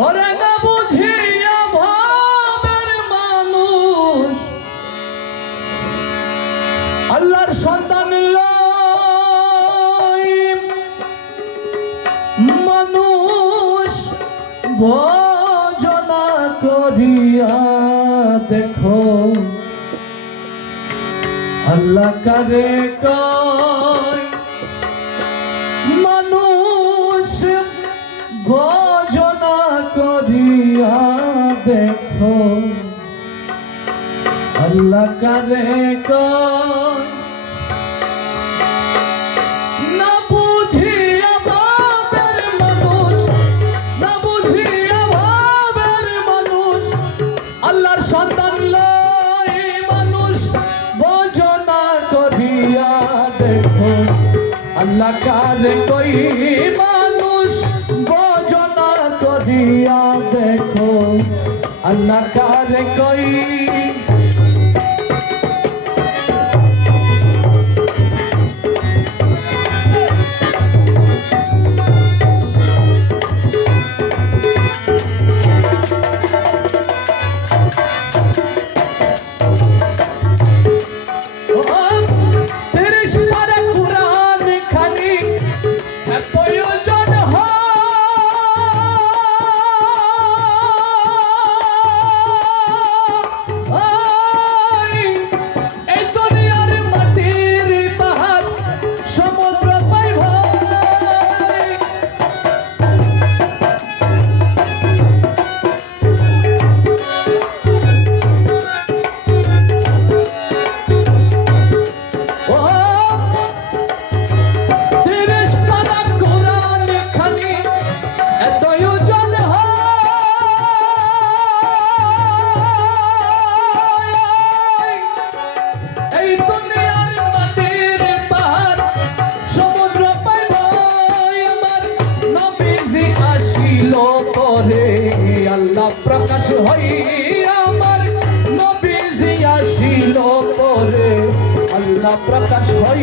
ওরে না বুঝিয়া ভাবের মানুষ। আল্লাহর সন্তান মানুষ ভজনা করিয়া দেখো। আল্লাহ কারে কয়? আল্লাহ না বুঝিয়া ভাবের মানুষ, না বুঝিয়া ভাবের মানুষ। আল্লাহর সন্তান লই মানুষ ভজনা করিয়া দেখো। আল্লাহ কারে কই মানুষ ভজনা করিয়া দেখো। আল্লাহ কারে কই আসিল করে আল্লাহ প্রকাশ হই আমার। নবীজি আসিল করে আল্লাহ প্রকাশ হই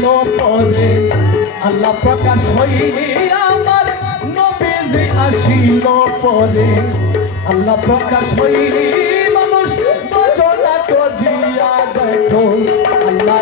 হইল পরে। আল্লাহ প্রকাশ হইলে আমার নবীজি আসিল পরে। আল্লাহ প্রকাশ হইলে মানুষ বজনা করিয়া যাইত আল্লাহ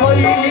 কইলি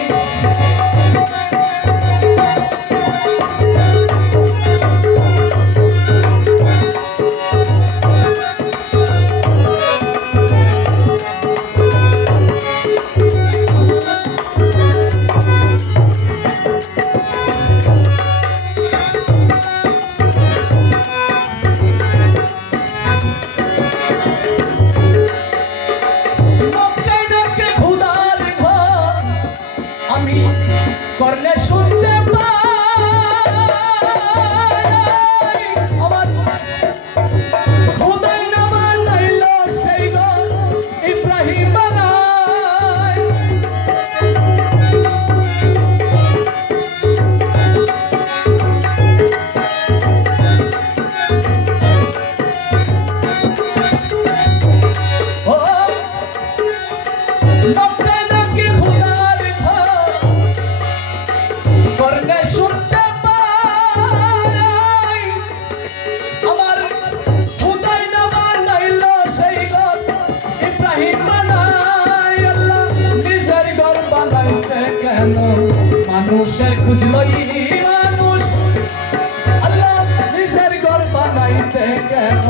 গেছে কেন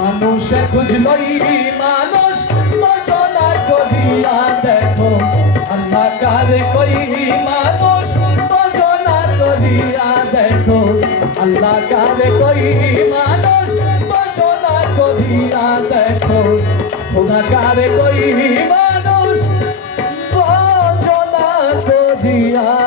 মানুষে খুঁজলই মানুষ বর্ণনা করিয়া দেখো। আল্লাহ কারে কই মানুষ বর্ণনা করিয়া দেখো। আল্লাহ কারে কই মানুষ বর্ণনা করিয়া দেখো। খোদা কারে কই মানুষ বর্ণনা করিয়া